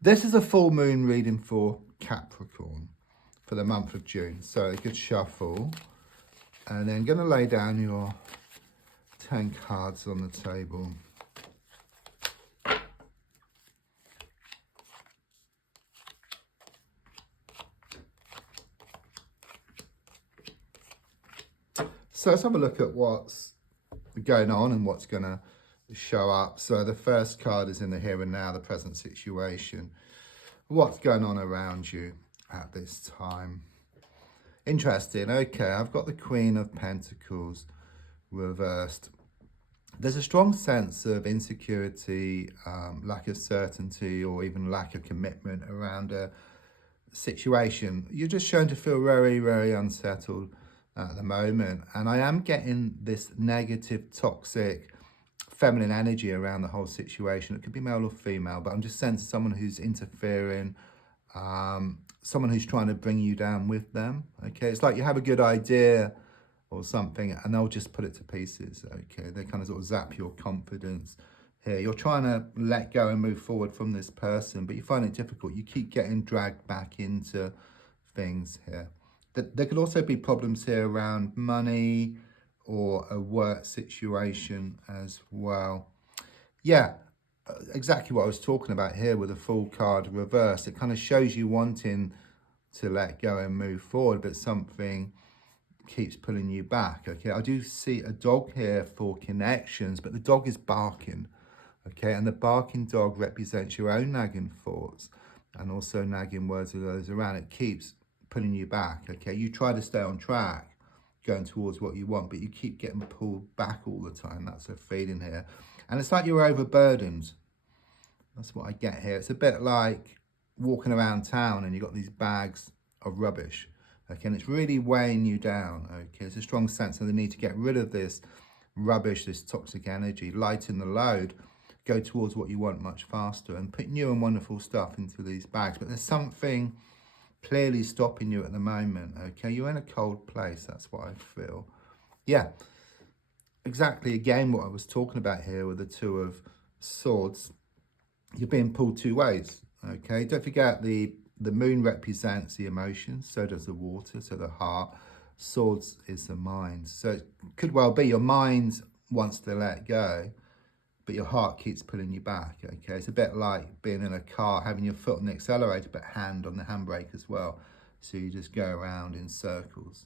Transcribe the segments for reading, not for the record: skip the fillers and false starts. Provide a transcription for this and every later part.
This is a full moon reading for Capricorn for the month of June. So a good shuffle. And then going to lay down your 10 cards on the table. So let's have a look at what's going on and what's going to show up. So the first card is in the here and now, the present situation. What's going on around you at this time? Interesting. Okay, I've got the Queen of Pentacles reversed. There's a strong sense of insecurity, lack of certainty, or even lack of commitment around a situation. You're just shown to feel very, very unsettled at the moment. And I am getting this negative, toxic, feminine energy around the whole situation. It could be male or female, but I'm just sensing someone who's interfering, someone who's trying to bring you down with them. Okay, it's like you have a good idea or something and they'll just put it to pieces. Okay, they kind of sort of zap your confidence here. You're trying to let go and move forward from this person, but you find it difficult. You keep getting dragged back into things here. There could also be problems here around money or a work situation as well. Yeah, exactly what I was talking about here with a full card reverse. It kind of shows you wanting to let go and move forward, but something keeps pulling you back. Okay, I do see a dog here for connections, but the dog is barking. Okay, and the barking dog represents your own nagging thoughts and also nagging words of those around. It keeps pulling you back. Okay, you try to stay on track going towards what you want, but you keep getting pulled back all the time. That's a feeling here, and it's like you're overburdened. That's what I get here. It's a bit like walking around town and you've got these bags of rubbish. Okay, and it's really weighing you down. Okay, it's a strong sense of the need to get rid of this rubbish, this toxic energy, lighten the load, go towards what you want much faster, and put new and wonderful stuff into these bags. But there's something clearly stopping you at the moment. Okay, you're in a cold place. That's what I feel. Yeah, exactly. Again, what I was talking about here with the Two of Swords. You're being pulled two ways. Okay, don't forget the moon represents the emotions, so does the water, so the heart. Swords is the mind. So it could well be your mind wants to let go, but your heart keeps pulling you back. Okay, it's a bit like being in a car, having your foot on the accelerator, but hand on the handbrake as well. So you just go around in circles.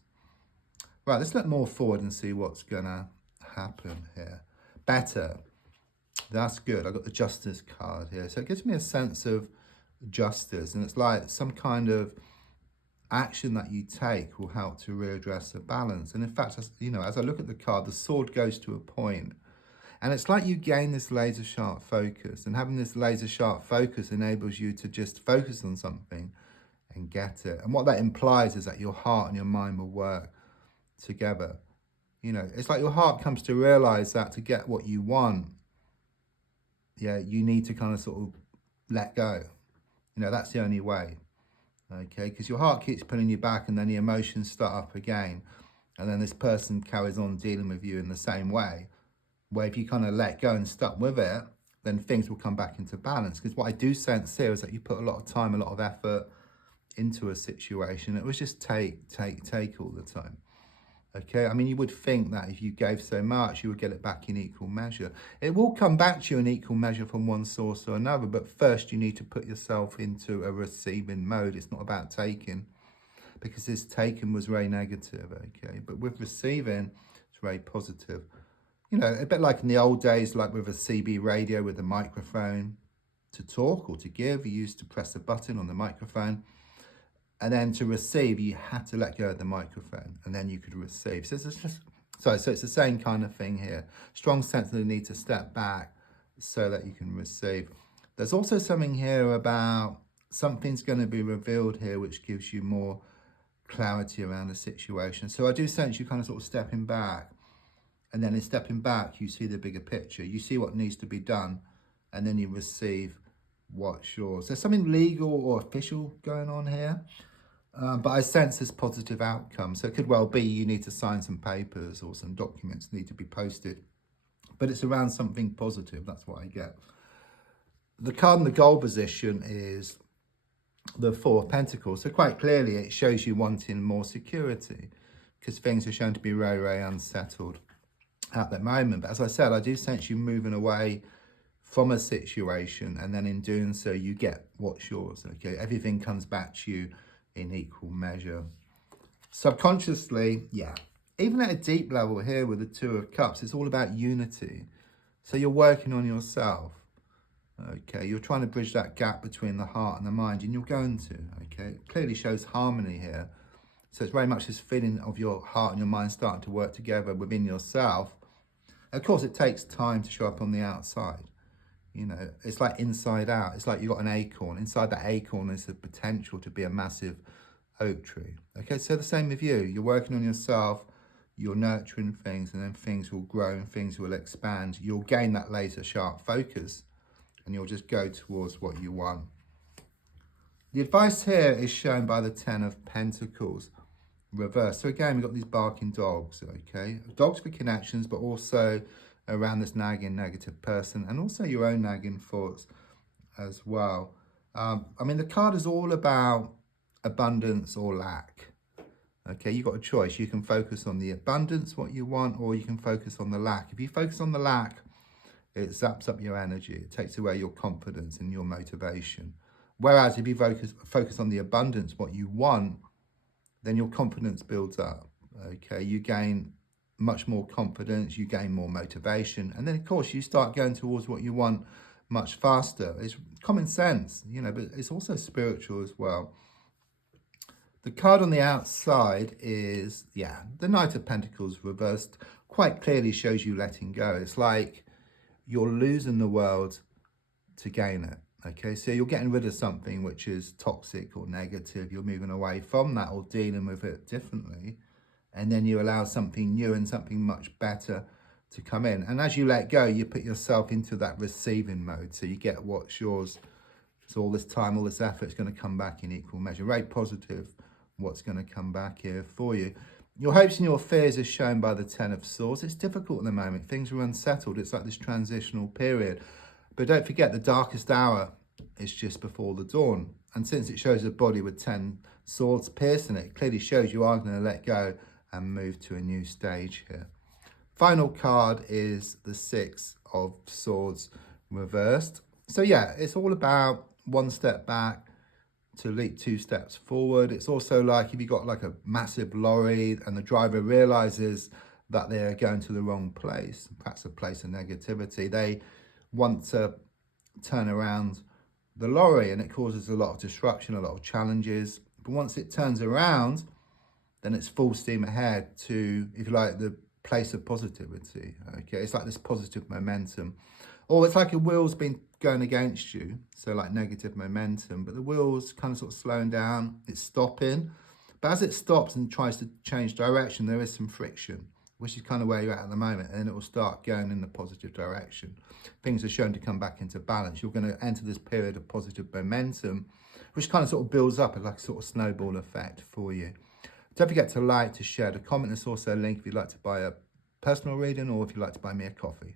Right, let's look more forward and see what's gonna happen here. Better. That's good. I've got the Justice card here. So it gives me a sense of justice, and it's like some kind of action that you take will help to readdress the balance. And in fact, as I look at the card, the sword goes to a point, and it's like you gain this laser sharp focus, and having this laser sharp focus enables you to just focus on something and get it. And what that implies is that your heart and your mind will work together. It's like your heart comes to realize that to get what you want, yeah, you need to kind of sort of let go. That's the only way. Okay, because your heart keeps pulling you back, and then the emotions start up again, and then this person carries on dealing with you in the same way, where if you kind of let go and stuck with it, then things will come back into balance. Because what I do sense here is that you put a lot of time, a lot of effort into a situation. It was just take all the time. Okay, I mean, you would think that if you gave so much, you would get it back in equal measure. It will come back to you in equal measure from one source or another, but first you need to put yourself into a receiving mode. It's not about taking, because this taking was very negative, okay? But with receiving, it's very positive. A bit like in the old days, like with a CB radio with a microphone to talk or to give, you used to press a button on the microphone. And then to receive, you had to let go of the microphone, and then you could receive. So it's the same kind of thing here. Strong sense of the need to step back so that you can receive. There's also something here about something's going to be revealed here, which gives you more clarity around the situation. So I do sense you kind of sort of stepping back, and then in stepping back, you see the bigger picture. You see what needs to be done, and then you receive what's yours. There's something legal or official going on here. But I sense this positive outcome. So it could well be you need to sign some papers or some documents need to be posted. But it's around something positive. That's what I get. The card in the goal position is the Four of Pentacles. So quite clearly it shows you wanting more security, because things are shown to be very, very unsettled at the moment. But as I said, I do sense you moving away from a situation, and then in doing so you get what's yours. Okay, everything comes back to you in equal measure. Subconsciously, yeah, even at a deep level here with the Two of Cups, it's all about unity. So you're working on yourself. Okay, you're trying to bridge that gap between the heart and the mind, and you're going to. Okay, it clearly shows harmony here. So it's very much this feeling of your heart and your mind starting to work together within yourself. Of course, it takes time to show up on the outside. You know, it's like inside out. It's like you've got an acorn. Inside that acorn is the potential to be a massive oak tree. Okay, so the same with you. You're working on yourself, you're nurturing things, and then things will grow and things will expand. You'll gain that laser sharp focus, and you'll just go towards what you want. The advice here is shown by the Ten of Pentacles reversed. So again, we've got these barking dogs, okay? Dogs for connections, but also around this nagging negative person, and also your own nagging thoughts as well. I mean, the card is all about abundance or lack. Okay, you've got a choice. You can focus on the abundance, what you want, or you can focus on the lack. If you focus on the lack, it zaps up your energy. It takes away your confidence and your motivation. Whereas if you focus on the abundance, what you want, then your confidence builds up. Okay, you gain much more confidence, you gain more motivation, and then of course you start going towards what you want much faster. It's common sense, you know, but it's also spiritual as well. The card on the outside is, yeah, the Knight of Pentacles reversed. Quite clearly shows you letting go. It's like you're losing the world to gain it. Okay, so you're getting rid of something which is toxic or negative. You're moving away from that or dealing with it differently. And then you allow something new and something much better to come in. And as you let go, you put yourself into that receiving mode. So you get what's yours. So all this time, all this effort is going to come back in equal measure. Very positive what's going to come back here for you. Your hopes and your fears are shown by the Ten of Swords. It's difficult at the moment. Things are unsettled. It's like this transitional period. But don't forget, the darkest hour is just before the dawn. And since it shows a body with 10 swords piercing it, it clearly shows you are going to let go and move to a new stage here. Final card is the Six of Swords reversed. So yeah, it's all about one step back to leap 2 steps forward. It's also like if you got like a massive lorry and the driver realizes that they're going to the wrong place, perhaps a place of negativity, they want to turn around the lorry, and it causes a lot of disruption, a lot of challenges. But once it turns around, then it's full steam ahead to, if you like, the place of positivity. Okay, it's like this positive momentum. Or it's like a wheel's been going against you, so like negative momentum, but the wheel's kind of sort of slowing down, it's stopping. But as it stops and tries to change direction, there is some friction, which is kind of where you're at the moment, and it will start going in the positive direction. Things are shown to come back into balance. You're going to enter this period of positive momentum, which kind of sort of builds up like a sort of snowball effect for you. Don't forget to like, to share, to comment. There's also a link if you'd like to buy a personal reading or if you'd like to buy me a coffee.